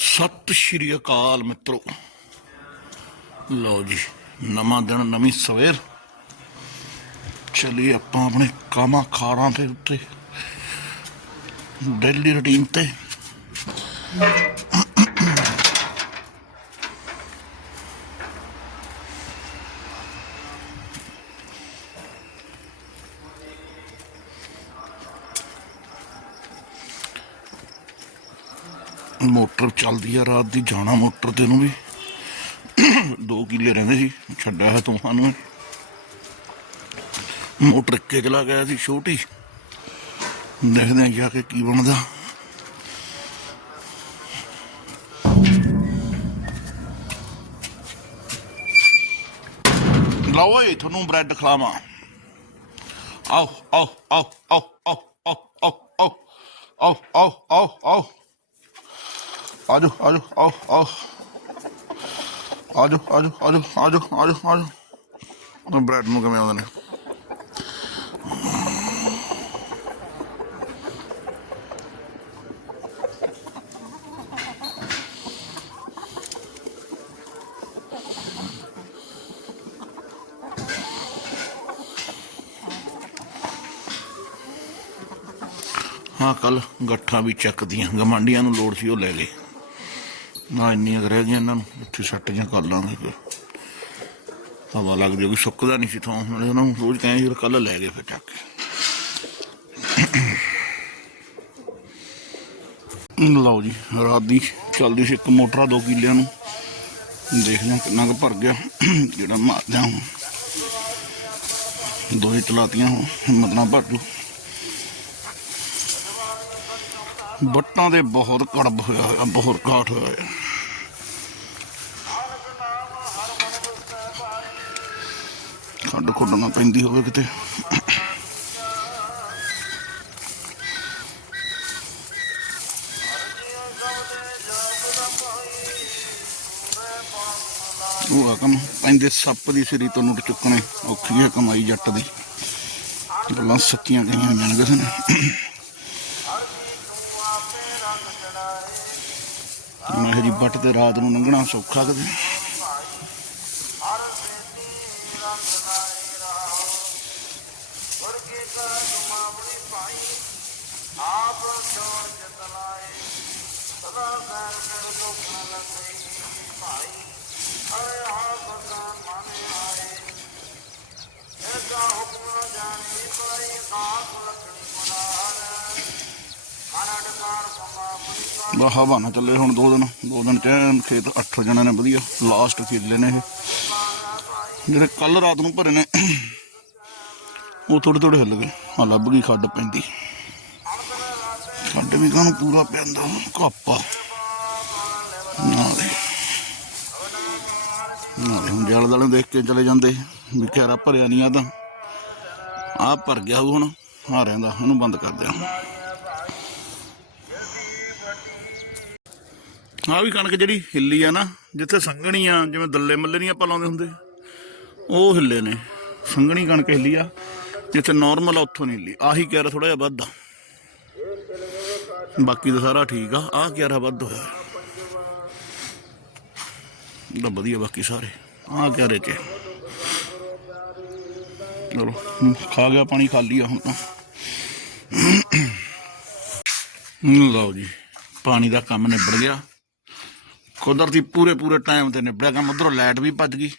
ਸਤਿ ਸ਼੍ਰੀ ਅਕਾਲ ਮਿੱਤਰੋ। ਲਓ ਜੀ, ਨਵਾਂ ਦਿਨ, ਨਵੀਂ ਸਵੇਰ। ਚਲਿਏ ਆਪਾਂ ਆਪਣੇ ਕਾਮਾਂ ਖਾਰਾਂ ਦੇ ਉੱਤੇ। ਡੇਲੀ ਰੁਟੀਨ ਤੇ। ਮੋਟਰ ਚੱਲਦੀ ਆ ਰਾਤ ਦੀ, ਜਾਣਾ ਮੋਟਰ ਤੇ ਨੂੰ ਵੀ। 2 ਕਿੱਲੇ ਰਹਿੰਦੇ ਸੀ, ਛੱਡਿਆ ਹੈ ਤੁਹਾਨੂੰ ਮੋਟਰ ਕੇ ਚਲਾ ਗਿਆ ਸੀ, ਛੋਟੀ। ਦੇਖਦੇ ਆ ਜਾ ਕੇ ਕੀ ਬਣਦਾ। ਲਓ ਓਏ, ਤੁਹਾਨੂੰ ਬ੍ਰੈਡ ਖਿਲਾਵਾਂ। ਆਓ ਆਓ ਆਓ ਆਓ ਆਓ ਆਓ ਆਓ ਆਓ ਆਓ ਆਓ ਆਓ ਆਓ। ਆਜੋ ਆਜੋ, ਆਓ ਆਓ। ਆਜੋ ਆਜੋ ਆਜੋ ਆਜੋ ਆਜੋ ਆਜੋ। ਉਹ ਬ੍ਰੈਡ ਨੂੰ ਕਿਵੇਂ ਆਉਂਦੇ ਨੇ? ਹਾਂ ਕੱਲ ਗੱਠਾਂ ਵੀ ਚੱਕਦੀਆਂ। ਗਮਾਂਡੀਆਂ ਨੂੰ ਲੋੜ ਸੀ ਉਹ ਲੈ ਗਏ। ਨਾ ਇੰਨੀਆਂ ਰਹਿ ਗਈਆਂ ਇਹਨਾਂ ਨੂੰ, ਇੱਥੇ ਸੱਟ ਜਾਂ ਕਰ ਲਾਂਗੇ ਫਿਰ। ਹਵਾ ਲੱਗ ਹੋਗੀ ਸੁੱਕਦਾ ਨਹੀਂ ਸੀ ਥੋਂ, ਨਾਲੇ ਉਹਨਾਂ ਨੂੰ ਰੋਜ਼ ਕਹਿੰਦੇ ਕੱਲ ਲੈ ਗਏ ਫਿਰ ਚੱਕ ਕੇ। ਲਓ ਜੀ, ਰਾਤ ਦੀ ਚੱਲਦੀ ਸੀ ਇੱਕ ਮੋਟਰ ਆ ਦੋ ਕਿੱਲਿਆਂ ਨੂੰ। ਦੇਖਦੇ ਹਾਂ ਕਿੰਨਾ ਕੁ ਭਰ ਗਿਆ, ਜਿਹੜਾ ਮਾਰਦਾ ਹੁਣ। ਦੋਹੇ ਚਲਾਤੀਆਂ ਹੁਣ, ਹਿੰਮਤ ਨਾਲ ਭਰ ਜੂ ਬੱਟਾਂ ਦੇ ਬਹੁਤ ਕੜਬ ਹੋਇਆ ਹੋਇਆ ਬਹੁਤ ਘਾਟ ਹੋਇਆ ਹੋਇਆ। ਖੱਡ ਖੁੱਡਣਾ ਪੈਂਦੀ ਹੋਵੇ ਕਿਤੇ। ਉਹ ਕੰਮ ਪੈਂਦੇ ਸੱਪ ਦੀ ਸਿਰੀ ਤੋਂ ਨੁੱਟ ਚੁੱਕਣੇ, ਔਖੀ ਹੈ ਕਮਾਈ ਜੱਟ ਦੀ। ਗੱਲਾਂ ਸੱਚੀਆਂ ਕਹੀਆਂ ਹੋਈਆਂ ਨੇ। ਹੁਣ ਇਹ ਬੱਟ ਤੇ ਰਾਤ ਨੂੰ ਲੰਘਣਾ ਸੌਖਾ ਕਦੇ? ਆਪ ਜੋਰ ਜਤਲਾਏ ਸਦਾ ਕਰ ਕਰ ਦੁੱਖ ਲੱਗੇ ਭਾਈ ਅਰੇ ਆਪ ਦਾ ਮਨ ਆਏ ਐਸਾ ਹੁਕਮ ਜਾਣੇ ਕੋਈ ਕਾਪ ਲਖਣ ਬਾ ਹਵਾ ਨਾ ਚੱਲੇ ਹੁਣ ਦੋ ਦਿਨ ਦੋ ਦਿਨ ਚੈਨ ਖੇਤ ਅੱਠ ਜਣਿਆਂ ਨੇ, ਵਧੀਆ ਲਾਸਟ ਖੇਲੇ ਨੇ ਇਹ। ਜਿਹੜੇ ਕੱਲ ਰਾਤ ਨੂੰ ਭਰੇ ਨੇ, ਉਹ ਥੋੜੇ ਥੋੜੇ ਹਿੱਲ ਗਏ ਆ ਲੱਭ ਗਈ ਖੱਡ ਪੈਂਦੀ। ਖੱਡ ਵੀ ਕਾਹਨੂੰ ਪੂਰਾ ਪੈਂਦਾ, ਕਾਪਾ। ਨਾਲੇ ਦੇ ਹੁਣ ਜਲ ਦਲ ਦੇਖ ਕੇ ਚਲੇ ਜਾਂਦੇ, ਵੀ ਖੈਰਾ ਭਰਿਆ ਨਹੀਂ ਆ ਤਾਂ। ਆ ਭਰ ਗਿਆ ਹੋਊ ਹੁਣ ਆ ਰਹਿੰਦਾ ਇਹਨੂੰ ਬੰਦ ਕਰ ਦਿਆਂ। ਆ ਵੀ ਕਣਕ ਜਿਹੜੀ ਹਿੱਲੀ ਆ ਨਾ, ਜਿੱਥੇ ਸੰਘਣੀ ਆ, ਜਿਵੇਂ ਦੱਲੇ ਮੱਲੇ ਨਹੀਂ ਆਪਾਂ ਲਾਉਂਦੇ ਹੁੰਦੇ, ਉਹ ਹਿੱਲੇ ਨੇ। ਸੰਘਣੀ ਕਣਕ ਹਿੱਲੀ ਆ, ਜਿੱਥੇ ਨਾਰਮਲ ਆ, ਉੱਥੋਂ ਨਹੀਂ ਹਿੱਲੀ। ਆਹੀ ਕਿਆਰਾ ਥੋੜਾ ਜਿਹਾ ਵੱਧ ਆ। ਬਾਕੀ ਤਾਂ ਸਾਰਾ ਠੀਕ ਆ, ਆਹ ਕਿਆਰਾ ਵੱਧ ਹੋਇਆ। ਦਾ ਵਧੀਆ ਬਾਕੀ ਸਾਰੇ, ਆਹ ਕਿਆਰੇ ਚ। ਚਲੋ ਖਾ ਗਿਆ ਪਾਣੀ ਖਾਲੀ ਆ ਹੁਣ ਤਾਂ। ਲਓ ਜੀ, ਪਾਣੀ ਦਾ ਕੰਮ ਨਿਬੜ ਗਿਆ। ਕੁਦਰਤੀ ਪੂਰੇ ਪੂਰੇ ਟਾਈਮ ਤੇ ਨਿਬੜਿਆ ਕੰਮ, ਉਧਰੋਂ ਲਾਈਟ ਵੀ ਭੱਜ ਗਈ।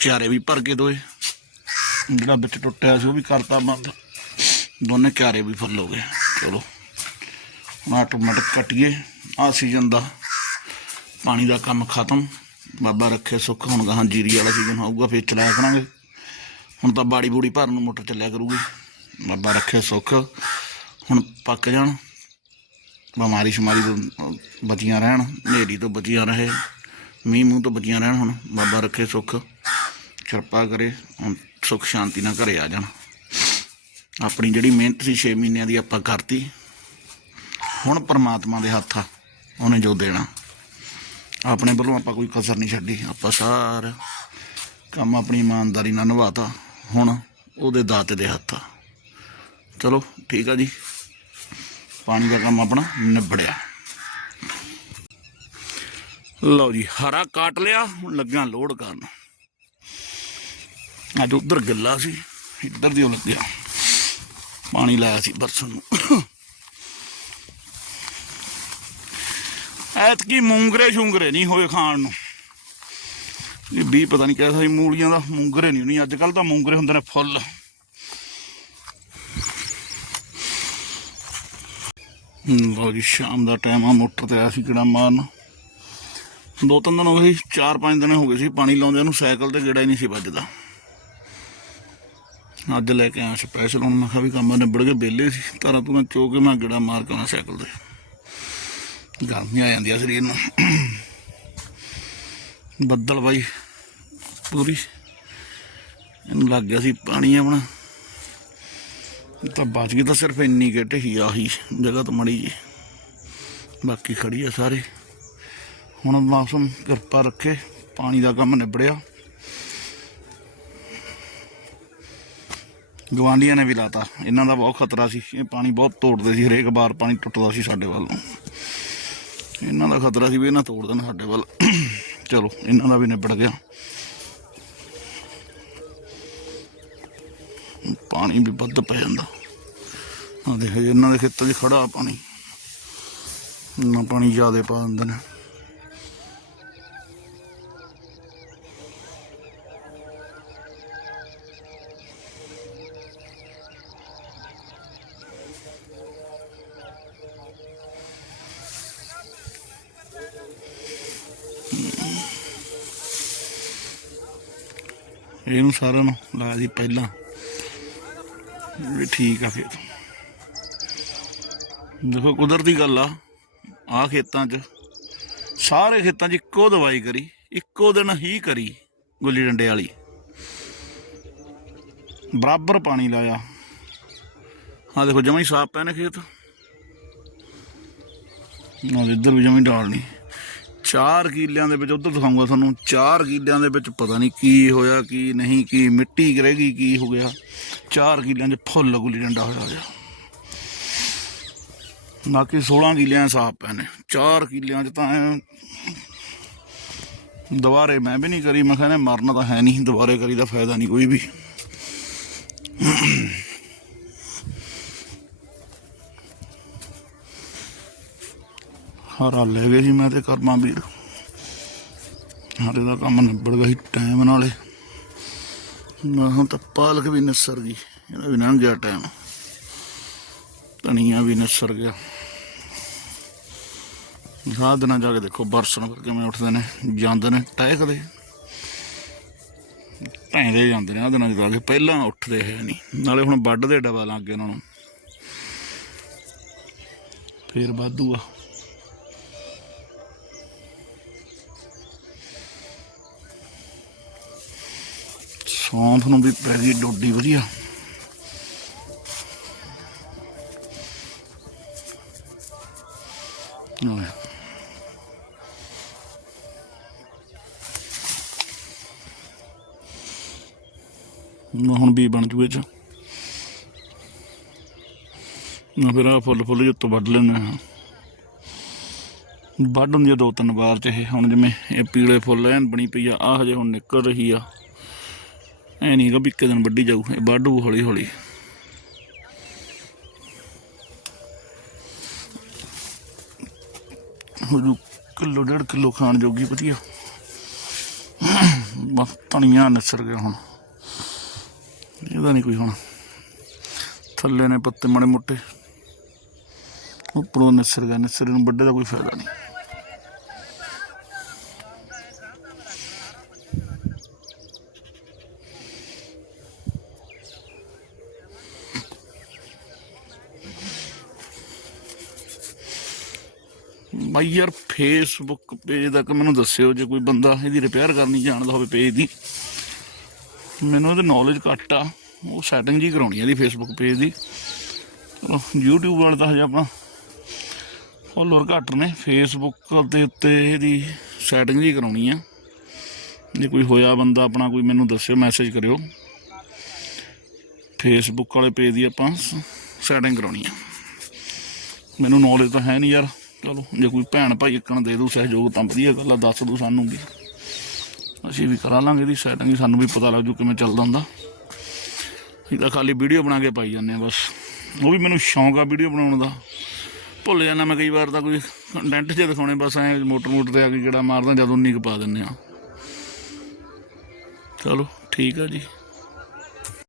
ਕਿਆਰੇ ਵੀ ਭਰ ਕੇ ਦੋਏ। ਜਿਹੜਾ ਵਿੱਚ ਟੁੱਟਿਆ ਸੀ, ਉਹ ਵੀ ਕਰਤਾ ਬੰਦ। ਦੋਨੇ ਕਿਆਰੇ ਵੀ ਫੁੱਲ ਹੋ ਗਏ। ਚਲੋ, ਹੁਣ ਆਟੋਮੈਟਿਕ ਕੱਟੀਏ। ਆ ਸੀਜ਼ਨ ਦਾ ਪਾਣੀ ਦਾ ਕੰਮ ਖਤਮ। ਬਾਬਾ ਰੱਖੇ ਸੁੱਖ, ਹੁਣ ਗਾਹਾਂ ਜੀਰੀ ਵਾਲਾ ਸੀਜ਼ਨ ਆਊਗਾ, ਫੇਰ ਚਲਾਇਆ ਕਰਾਂਗੇ। ਹੁਣ ਤਾਂ ਬਾੜੀ ਬੂੜੀ ਭਰਨ ਨੂੰ ਮੋਟਰ ਚੱਲਿਆ ਕਰੂਗੀ। ਬਾਬਾ ਰੱਖੇ ਸੁੱਖ, ਹੁਣ ਪੱਕ ਜਾਣ। ਬਿਮਾਰੀ ਸ਼ਮਾਰੀ ਤੋਂ ਬਚੀਆਂ ਰਹਿਣ, ਹਨੇਰੀ ਤੋਂ ਬਚੀਆਂ ਰਹੇ, ਮੀਂਹ ਮੂੰਹ ਤੋਂ ਬਚੀਆਂ ਰਹਿਣ ਹੁਣ, ਬਾਬਾ ਰੱਖੇ ਸੁੱਖ, ਕਿਰਪਾ ਕਰੇ, ਹੁਣ ਸੁੱਖ ਸ਼ਾਂਤੀ ਨਾਲ ਘਰੇ ਆ ਜਾਣ। ਆਪਣੀ ਜਿਹੜੀ ਮਿਹਨਤ ਸੀ 6 ਮਹੀਨਿਆਂ ਦੀ ਆਪਾਂ ਕਰਤੀ, ਹੁਣ ਪਰਮਾਤਮਾ ਦੇ ਹੱਥ ਆ ਉਹਨੇ ਜੋ ਦੇਣਾ। ਆਪਣੇ ਵੱਲੋਂ ਆਪਾਂ ਕੋਈ ਕਸਰ ਨਹੀਂ ਛੱਡੀ, ਆਪਾਂ ਸਾਰਾ ਕੰਮ ਆਪਣੀ ਇਮਾਨਦਾਰੀ ਨਾਲ ਨਿਭਾਤਾ, ਹੁਣ ਉਹਦੇ ਦਾਤੇ ਦੇ ਹੱਥ। ਆ ਚਲੋ, ਠੀਕ ਆ ਜੀ। ਪਾਣੀ ਦਾ ਕੰਮ ਆਪਣਾ ਨਿਬੜਿਆ। ਲਓ ਜੀ, ਹਰਾ ਕਾਟ ਲਿਆ, ਹੁਣ ਲੱਗਿਆ ਲੋਡ ਕਰਨ। ਅੱਜ ਉਧਰ ਗੱਲਾ ਸੀ, ਇੱਧਰ ਦੀ ਉਹ ਲੱਗਿਆ। ਪਾਣੀ ਲਾਇਆ ਸੀ ਬਰਸਨ ਨੂੰ। ਐਤਕੀ ਮੂੰਗਰੇ ਸ਼ੂੰਗਰੇ ਨਹੀਂ ਹੋਏ ਖਾਣ ਨੂੰ। ਇਹ ਵੀ ਪਤਾ ਨਹੀਂ ਕਿਹਦਾ ਸੀ ਮੂਲੀਆਂ ਦਾ ਮੂੰਗਰੇ ਨਹੀਂ ਹੋਣੀ ਅੱਜ ਕੱਲ ਤਾਂ ਮੂੰਗਰੇ ਹੁੰਦੇ ਨੇ ਫੁੱਲ। ਹਮ, ਜੀ ਸ਼ਾਮ ਦਾ ਟਾਈਮ ਆ ਮੋਟਰ ਤੇ ਆਇਆ ਸੀ ਕਿਹੜਾ ਮਾਰਨ। ਦੋ ਤਿੰਨ ਦਿਨ ਹੋ ਗਏ ਸੀ, ਚਾਰ ਪੰਜ ਦਿਨ ਹੋ ਗਏ ਸੀ ਪਾਣੀ ਲਾਉਂਦੇ ਨੂੰ ਸਾਈਕਲ ਤੇ ਗੇੜਾ ਹੀ ਨਹੀਂ ਸੀ ਵੱਜਦਾ। ਅੱਜ ਲੈ ਕੇ ਆਇਆ ਸਪੈਸ਼ਲ ਹੁਣ ਮੈਂ ਕਿਹਾ ਵੀ ਕੰਮ ਨਿਬੜ ਕੇ ਵਿਹਲੇ ਸੀ ਤਾਰਾਂ ਤੂੰ ਚੋ ਕੇ ਮੈਂ ਗੇੜਾ ਮਾਰ ਕੇ ਆਉਣਾ ਸਾਈਕਲ ਤੇ। ਗਰਮੀ ਆ ਜਾਂਦੀ ਆ ਸਰੀਰ ਨੂੰ। ਬੱਦਲ ਬਾਈ ਪੂਰੀ। ਇਹਨੂੰ ਲੱਗ ਗਿਆ ਸੀ ਪਾਣੀ ਆਪਣਾ। ਤਾਂ ਬਚ ਗਈ ਤਾਂ ਸਿਰਫ ਇੰਨੀ ਕਿ ਢਹੀ ਆਹੀ ਜਗ੍ਹਾ ਤੋਂ ਮੜੀ ਜੀ। ਬਾਕੀ ਖੜੀ ਆ ਸਾਰੇ। ਹੁਣ ਮੌਸਮ ਕਿਰਪਾ ਰੱਖੇ, ਪਾਣੀ ਦਾ ਕੰਮ ਨਿਬੜਿਆ। ਗਵਾਂਡੀਆਂ ਨੇ ਵੀ ਲਾਤਾ। ਇਹਨਾਂ ਦਾ ਬਹੁਤ ਖਤਰਾ ਸੀ। ਇਹ ਪਾਣੀ ਬਹੁਤ ਤੋੜਦੇ ਸੀ, ਹਰੇਕ ਵਾਰ ਪਾਣੀ ਟੁੱਟਦਾ ਸੀ ਸਾਡੇ ਵੱਲ ਇਹਨਾਂ ਦਾ ਖਤਰਾ ਸੀ ਵੀ ਇਹਨਾਂ ਤੋੜ ਦੇਣ ਸਾਡੇ ਵੱਲ। ਚਲੋ, ਇਹਨਾਂ ਦਾ ਵੀ ਨਿਬੜ ਗਿਆ। ਪਾਣੀ ਵੀ ਵੱਧ ਪੈ ਜਾਂਦਾ ਆ ਦੇਖ ਜੀ, ਇਹਨਾਂ ਦੇ ਖੇਤਾਂ 'ਚ ਖੜਾ ਪਾਣੀ ਨਾ ਪਾਣੀ ਜ਼ਿਆਦਾ ਪਾ ਦਿੰਦੇ ਨੇ ਇਹਨੂੰ ਸਾਰਿਆਂ ਨੂੰ ਲਾ ਦੀ ਪਹਿਲਾਂ ਵੀ ਠੀਕ ਆ ਫਿਰ ਦੇਖੋ, ਕੁਦਰਤੀ ਗੱਲ ਆ ਆ ਖੇਤਾਂ 'ਚ ਸਾਰੇ ਖੇਤਾਂ 'ਚ ਇੱਕੋ ਦਵਾਈ ਕਰੀ, ਇੱਕੋ ਦਿਨ ਹੀ ਕਰੀ ਗੁੱਲੀ ਡੰਡੇ ਵਾਲੀ। ਬਰਾਬਰ ਪਾਣੀ ਲਾਇਆ। ਆ ਦੇਖੋ, ਜਮਾਂ ਹੀ ਸਾਫ਼ ਪੈਣੇ ਖੇਤ। ਨਾ ਇੱਧਰ ਵੀ ਜਮਾਂ ਹੀ ਡਾਲਣੀ। ਚਾਰ ਕਿੱਲਿਆਂ ਦੇ ਵਿੱਚ, ਉਧਰ ਦਿਖਾਉਂਗਾ ਤੁਹਾਨੂੰ, ਚਾਰ ਕਿੱਲਿਆਂ ਦੇ ਵਿੱਚ ਪਤਾ ਨਹੀਂ ਕੀ ਹੋਇਆ, ਕੀ ਨਹੀਂ, ਕੀ ਮਿੱਟੀ ਕਰੇਗੀ ਕੀ ਹੋ ਗਿਆ। ਚਾਰ ਕਿੱਲਿਆਂ 'ਚ ਫੁੱਲ ਗੁੱਲੀ ਡੰਡਾ ਹੋਇਆ ਹੋਇਆ। ਬਾਕੀ 16 ਕਿੱਲਿਆਂ ਸਾਫ਼ ਪਏ ਨੇ ਚਾਰ ਕਿੱਲਿਆਂ 'ਚ ਤਾਂ ਦੁਬਾਰੇ ਮੈਂ ਵੀ ਨਹੀਂ ਕਰੀ, ਮੈਂ ਕਹਿੰਦਾ ਮਰਨਾ ਤਾਂ ਹੈ ਨਹੀਂ, ਦੁਬਾਰੇ ਕਰੀ ਦਾ ਫਾਇਦਾ ਨਹੀਂ ਕੋਈ ਵੀ। ਹਰਾ ਲੈ ਗਏ ਸੀ ਮੈਂ ਤੇ ਕਰਮਾ ਵੀਰ। ਹਰੇ ਦਾ ਕੰਮ ਨਿਬੜ ਗਿਆ ਸੀ ਟਾਈਮ ਨਾਲੇ। ਮੈਂ ਹੁਣ ਤਾਂ ਪਾਲਕ ਵੀ ਨਸਰ ਗਈ, ਇਹਦਾ ਵੀ ਲੰਘ ਗਿਆ ਟਾਈਮ ਧਨੀਆ ਵੀ ਨਸਰ ਗਿਆ। ਰਾਤ ਦਿਨਾਂ ਜਾ ਕੇ ਦੇਖੋ ਬਰਸਣ ਵਰ ਕਿਵੇਂ ਉੱਠਦੇ ਨੇ, ਜਾਂਦੇ ਨੇ, ਟਹਿਕਦੇ। ਟਹਿੰਦੇ ਜਾਂਦੇ ਨੇ ਆ ਦਿਨਾਂ ਜਾ ਕੇ ਪਹਿਲਾਂ ਉੱਠਦੇ ਹੈ ਨਹੀਂ। ਨਾਲੇ ਹੁਣ ਵੱਢ ਦੇ ਡਬਾ ਲੱਗ ਗਏ ਉਹਨਾਂ ਨੂੰ। ਫੇਰ ਵਾਧੂ ਆ। ਸੌਂਫ ਨੂੰ ਵੀ ਪੈ ਗਈ ਡੋਡੀ ਵਧੀਆ। ਓਏ ਹੁਣ ਵੀ ਬਣ ਜੂ ਚ। ਨਾ ਫਿਰ ਆ ਫੁੱਲ ਫੁੱਲ ਜਿੱਤੋਂ ਵੱਢ ਲੈਣੇ ਆ ਵੱਢ ਹੁੰਦੀ ਆ ਦੋ ਤਿੰਨ ਵਾਰ ਚ ਇਹ ਹੁਣ ਜਿਵੇਂ ਇਹ ਪੀਲੇ ਫੁੱਲ ਐਨ ਬਣੀ ਪਈ ਆ, ਆਹ ਹਜੇ ਹੁਣ ਨਿਕਲ ਰਹੀ ਆ। ਐ ਨਹੀਂ ਗਾ ਵੀ ਇੱਕ ਦਿਨ ਵੱਢੀ ਜਾਊ, ਇਹ ਵੱਢੂ ਹੌਲੀ ਹੌਲੀ। ਹੋ ਕਿਲੋ, ਡੇਢ ਕਿਲੋ ਖਾਣ ਜੋਗੀ ਵਧੀਆ। ਬਸ ਧਨੀਆ, ਨਸਰ ਗਿਆ ਹੁਣ। ਇਹਦਾ ਨਹੀਂ ਕੋਈ ਹੁਣ। ਥੱਲੇ ਨੇ ਪੱਤੇ ਮਾੜੇ ਮੋਟੇ। ਉੱਪਰੋਂ ਨਸਰ ਗਿਆ, ਨਸਰ ਨੂੰ ਵੱਡੇ ਦਾ ਕੋਈ ਫਾਇਦਾ ਨਹੀਂ ਬਾਈ ਯਾਰ ਫੇਸਬੁੱਕ ਪੇਜ ਤੱਕ ਮੈਨੂੰ ਦੱਸਿਓ ਜੇ ਕੋਈ ਬੰਦਾ ਇਹਦੀ ਰਿਪੇਅਰ ਕਰਨੀ ਜਾਣਦਾ ਹੋਵੇ ਪੇਜ ਦੀ। ਮੈਨੂੰ ਇਹਦੀ ਨੌਲੇਜ ਘੱਟ ਆ। ਉਹ ਸੈਟਿੰਗ ਜੀ ਕਰਾਉਣੀ ਆ ਇਹਦੀ ਫੇਸਬੁੱਕ ਪੇਜ ਦੀ। ਚਲੋ, YouTube ਵਾਲੇ ਤਾਂ ਹਜੇ ਆਪਾਂ ਫੋਲੋਅਰ ਘੱਟ ਨੇ। ਫੇਸਬੁੱਕ ਦੇ ਉੱਤੇ ਇਹਦੀ ਸੈਟਿੰਗ ਜੀ ਕਰਾਉਣੀ ਆ। ਜੇ ਕੋਈ ਹੋਇਆ ਬੰਦਾ ਆਪਣਾ, ਕੋਈ ਮੈਨੂੰ ਦੱਸਿਓ ਮੈਸੇਜ ਕਰਿਓ। ਫੇਸਬੁੱਕ ਵਾਲੇ ਪੇਜ ਦੀ ਆਪਾਂ ਸੈਟਿੰਗ ਕਰਾਉਣੀ ਆ। ਮੈਨੂੰ ਨੌਲੇਜ ਤਾਂ ਹੈ ਨਹੀਂ ਯਾਰ। ਚਲੋ, ਜੇ ਕੋਈ ਭੈਣ ਭਾਈ ਇੱਕਣ ਦੇ ਦੂ, ਸਹਿਯੋਗ ਤਾਂ ਵਧੀਆ ਗੱਲ ਆ, ਦੱਸ ਦੂ ਸਾਨੂੰ ਵੀ। ਅਸੀਂ ਵੀ ਕਰਾ ਲਾਂਗੇ ਇਹਦੀ ਸੈਟਿੰਗ ਸਾਨੂੰ ਵੀ ਪਤਾ ਲੱਗ ਜੂ ਕਿਵੇਂ ਚੱਲਦਾ ਹੁੰਦਾ। ਅਸੀਂ ਤਾਂ ਖਾਲੀ ਵੀਡੀਓ ਬਣਾ ਕੇ ਪਾਈ ਜਾਂਦੇ ਆ ਬਸ। ਉਹ ਵੀ ਮੈਨੂੰ ਸ਼ੌਂਕ ਆ ਵੀਡੀਓ ਬਣਾਉਣ ਦਾ। ਭੁੱਲ ਜਾਂਦਾ ਮੈਂ ਕਈ ਵਾਰ ਤਾਂ ਕੋਈ ਕੰਟੈਂਟ ਜੇ ਦਿਖਾਉਣੇ, ਬਸ ਐ ਮੋਟਰ ਮੋਟਰ ਤੇ ਆ ਕੇ ਕਿਹੜਾ ਮਾਰਦਾ, ਜਦੋਂ ਉਨੀ ਕੁ ਪਾ ਦਿੰਨੇ ਆ। ਚਲੋ, ਠੀਕ ਆ ਜੀ।